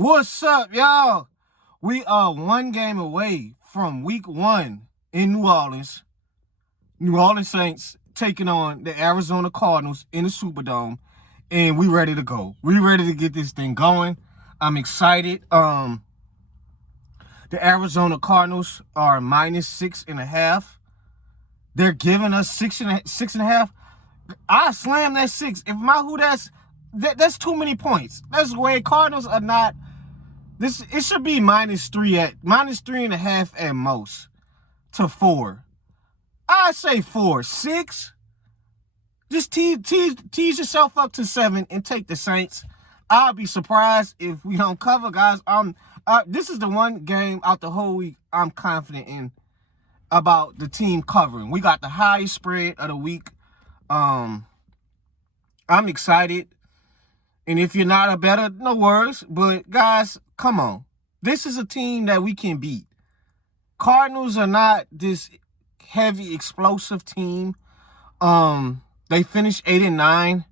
What's up, y'all? We are one game away from week 1 in New Orleans. New Orleans Saints taking on the Arizona Cardinals in the Superdome. And we ready to go. We ready to get this thing going. I'm excited. The Arizona Cardinals are -6.5. They're giving us 6.5. I slam that 6. If my who that's too many points. That's the way Cardinals are not. It should be -3.5 at most to 4. I say 4, 6. Just tease yourself up to 7 and take the Saints. I'll be surprised if we don't cover, guys. This is the one game out the whole week I'm confident in about the team covering. We got the highest spread of the week. I'm excited. And if you're not a better, no worries. But, guys, come on. This is a team that we can beat. Cardinals are not this heavy, explosive team. They finished 8-9.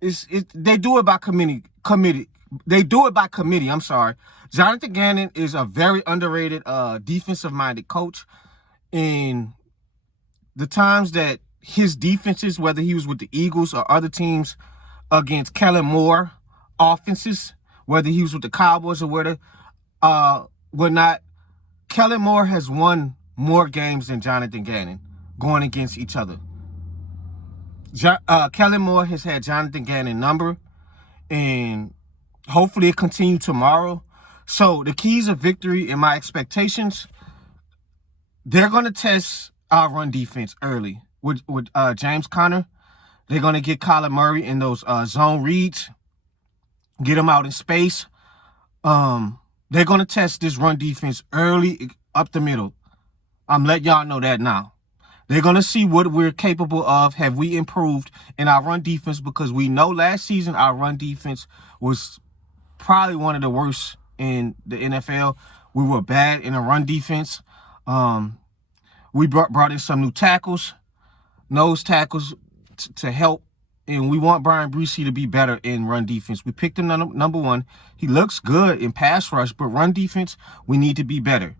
They do it by committee. They do it by committee. I'm sorry. Jonathan Gannon is a very underrated defensive-minded coach. And the times that his defenses, whether he was with the Eagles or other teams, against Kellen Moore offenses, whether he was with the Cowboys or whatnot, Kellen Moore has won more games than Jonathan Gannon going against each other. Kellen Moore has had Jonathan Gannon number, and hopefully it continue tomorrow. So the keys of victory and my expectations, they're going to test our run defense early with James Conner. They're going to get Kyler Murray in those zone reads, get him out in space. They're going to test this run defense early up the middle. I'm letting y'all know that now. They're going to see what we're capable of. Have we improved in our run defense? Because we know last season our run defense was probably one of the worst in the NFL. We were bad in a run defense. We brought in some new tackles, nose tackles, to help, and we want Brian Breesy to be better in run defense. We picked him number 1. He looks good in pass rush, but run defense, we need to be better.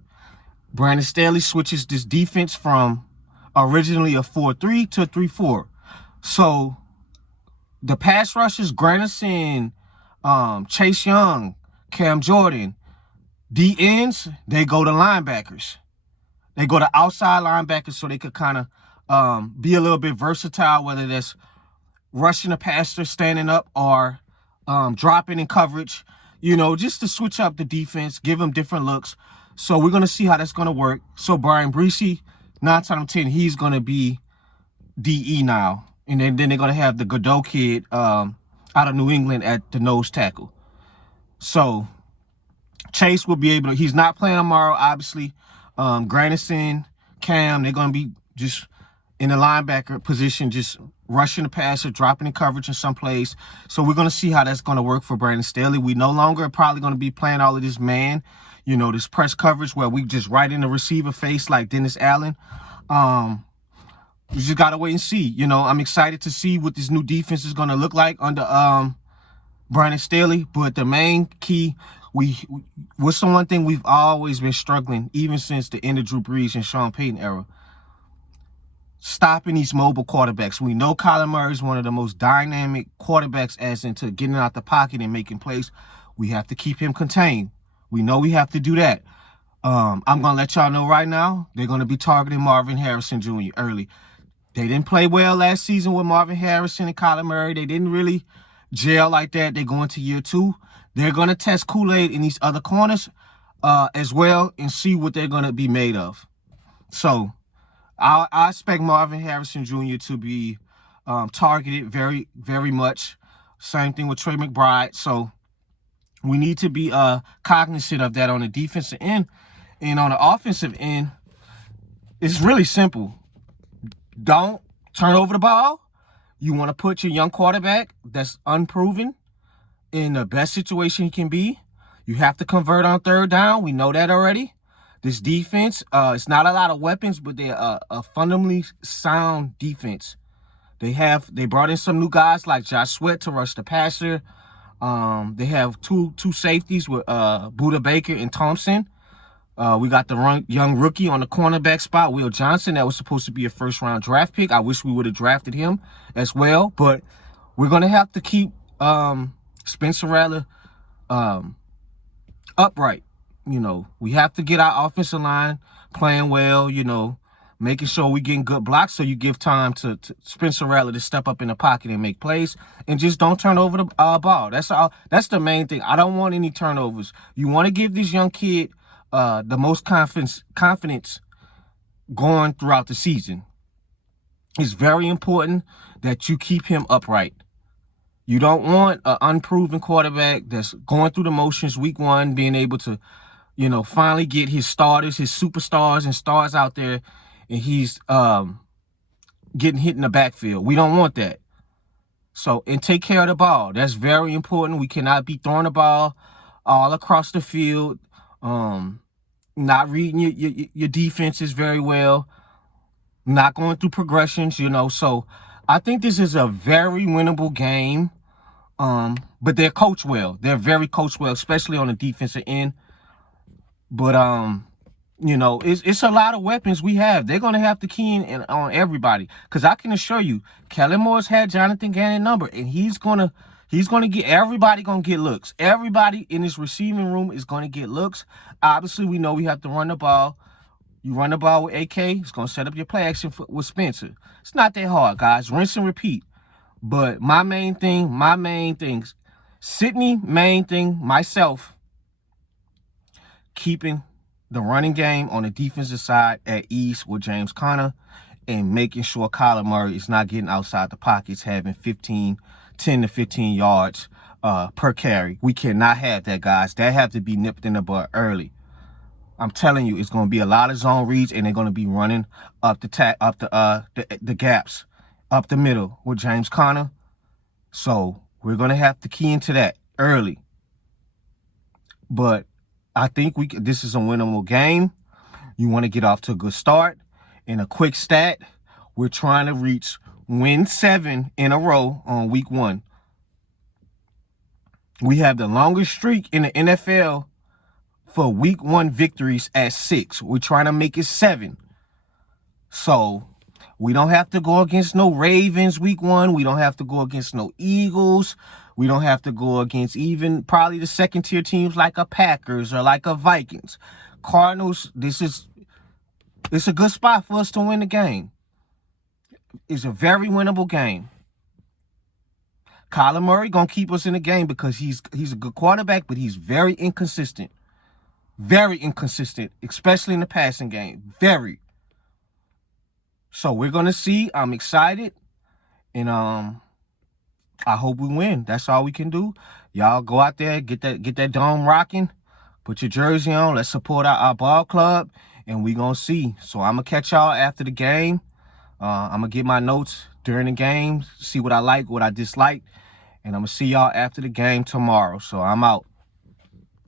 Brandon Staley switches this defense from originally a 4-3 to a 3-4. So the pass rushers, Granderson, Chase Young, Cam Jordan, the ends, they go to linebackers. They go to outside linebackers so they could kind of be a little bit versatile, whether that's rushing a passer, standing up, or dropping in coverage, just to switch up the defense, give them different looks. So we're going to see how that's going to work. So Brian Breesy, 9 times out of 10, he's going to be DE now. And then they're going to have the Godot kid out of New England at the nose tackle. So Chase will be able to, he's not playing tomorrow, obviously. Granderson, Cam, they're going to be just in the linebacker position, just rushing the passer, dropping in coverage in some plays. So we're going to see how that's going to work for Brandon Staley. We no longer are probably going to be playing all of this man, this press coverage where we just right in the receiver face like Dennis Allen. You just got to wait and see. I'm excited to see what this new defense is going to look like under Brandon Staley. But the main key, what's the one thing we've always been struggling, even since the end of Drew Brees and Sean Payton era? Stopping these mobile quarterbacks. We know Kyler Murray is one of the most dynamic quarterbacks as into getting out the pocket and making plays. We have to keep him contained. We know we have to do that. I'm going to let y'all know right now, they're going to be targeting Marvin Harrison Jr. early. They didn't play well last season with Marvin Harrison and Kyler Murray. They didn't really gel like that. They go into year 2. They're going to test Kool-Aid in these other corners as well and see what they're going to be made of. So I expect Marvin Harrison Jr. to be targeted very, very much. Same thing with Trey McBride. So we need to be cognizant of that on the defensive end. And on the offensive end, it's really simple. Don't turn over the ball. You want to put your young quarterback that's unproven in the best situation he can be. You have to convert on 3rd down. We know that already. This defense, it's not a lot of weapons, but they're a fundamentally sound defense. They brought in some new guys like Josh Sweat to rush the passer. They have two safeties with Buda Baker and Thompson. We got the young rookie on the cornerback spot, Will Johnson. That was supposed to be a first-round draft pick. I wish we would have drafted him as well. But we're going to have to keep Spencer Rattler upright. You know, we have to get our offensive line playing well, you know, making sure we getting good blocks so you give time to Spencer Rattler to step up in the pocket and make plays, and just don't turn over the ball. That's all. That's the main thing. I don't want any turnovers. You want to give this young kid the most confidence going throughout the season. It's very important that you keep him upright. You don't want an unproven quarterback that's going through the motions week one, being able to, you know, finally get his starters, his superstars and stars out there, and he's getting hit in the backfield. We don't want that. So, and take care of the ball. That's very important. We cannot be throwing the ball all across the field, not reading your defenses very well, not going through progressions, you know. So I think this is a very winnable game. But they're coached well. They're very coached well, especially on the defensive end. But you know, it's a lot of weapons we have. They're gonna have to key in on everybody. Cause I can assure you, Kellen Moore's had Jonathan Gannon number, and he's gonna get everybody gonna get looks. Everybody in this receiving room is gonna get looks. Obviously, we know we have to run the ball. You run the ball with AK, it's gonna set up your play action with Spencer. It's not that hard, guys. Rinse and repeat. But my main things, Sydney, main thing, myself, keeping the running game on the defensive side at ease with James Conner, and making sure Kyler Murray is not getting outside the pockets, having 10 to 15 yards per carry. We cannot have that, guys. That have to be nipped in the bud early. I'm telling you, it's going to be a lot of zone reads, and they're going to be running up the gaps, up the middle with James Conner. So we're going to have to key into that early. But I think this is a winnable game. You want to get off to a good start. And a quick stat, we're trying to reach win 7 in a row on week 1. We have the longest streak in the NFL for week 1 victories at 6. We're trying to make it 7. So we don't have to go against no Ravens week 1. We don't have to go against no Eagles. We don't have to go against even probably the second-tier teams like a Packers or like a Vikings. Cardinals, it's a good spot for us to win the game. It's a very winnable game. Kyler Murray going to keep us in the game because he's a good quarterback, but he's very inconsistent. Very inconsistent, especially in the passing game. Very. So we're going to see. I'm excited. And I hope we win. That's all we can do. Y'all go out there, get that dome rocking. Put your jersey on. Let's support our ball club. And we going to see. So I'm going to catch y'all after the game. I'm going to get my notes during the game. See what I like, what I dislike. And I'm going to see y'all after the game tomorrow. So I'm out.